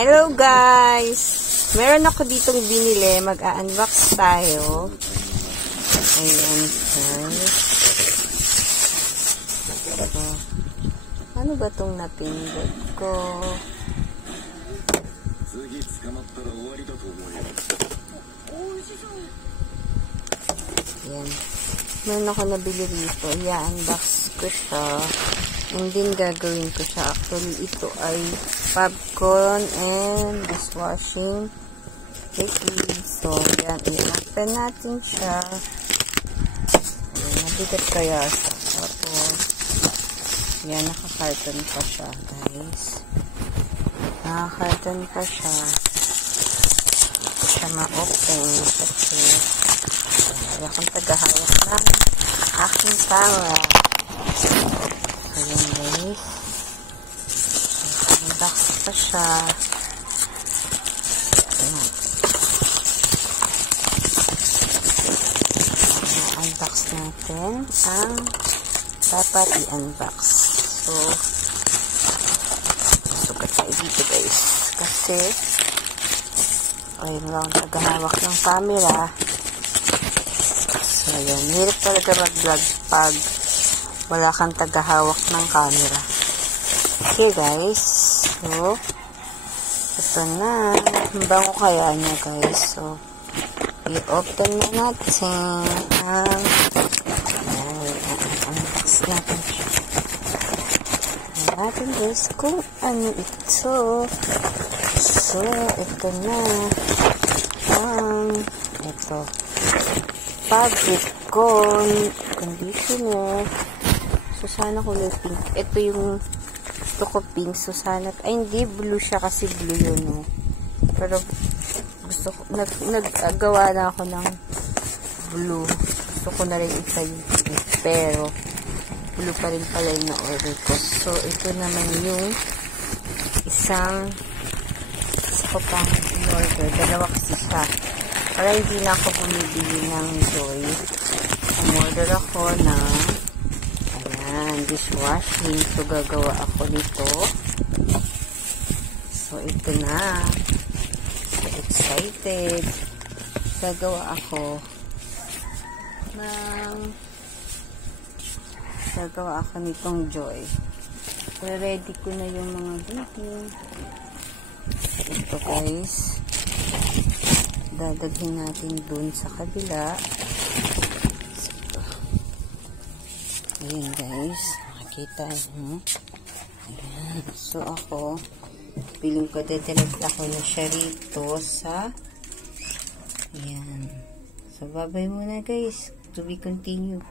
Hello guys! Meron ako ditong binili. Mag-unbox tayo. Ayan guys. Ano ba itong napindot ko? Ayan. Meron ako nabili rito. I-unbox ko siya. And then gagawin ko siya. Actually, ito ay popcorn and dishwashing liquid. So, yan. I-open natin siya. Ayan, nabigat kaya siya. Tapos, yan, naka-carton pa siya, guys. Naka-carton pa siya. Ito siya ma-open kasi wala akong tagahawak ng aking camera. Ayan, guys. Unbox pa siya. Ayan. Unbox natin ang dapat i-unbox. So, sukat tayo dito, guys. Kasi, ay, wala akong tagahawak ng camera. So, ayan. Hirap talaga mag-vlog pag wala kang tagahawak ng camera. Okay, guys. So, ito na. Ang bango kaya niya, guys. So, i-open na natin ang unbox natin siya. Natin, guys, kung ano ito. So, ito na ang ito. Fabric conditioner. So, sana kulay pink. Ito yung gusto ko pink. So, sana, ay, hindi blue siya kasi blue yun, no? Pero, gusto ko, nag-gawa na ako ng blue. Gusto ko na rin isa yung pink. Pero, blue pa rin pala yung na-order ko. So, ito naman yung isa ko pang in-order. Dalawa kasi siya. Para hindi na ako bumibili ng Joy. Umorder ako ng dishwashing. So, gagawa ako nito. So, ito na. So, excited. Gagawa ako nitong Joy. Ready ko na yung mga baking. Ito, guys. Dadaghin natin dun sa kabila. Ayan, guys. Makikita nyo. Ayan. So, ako, piling ko, dedelect ako na siya rito sa ayan. So, bye-bye muna, guys. To be continued.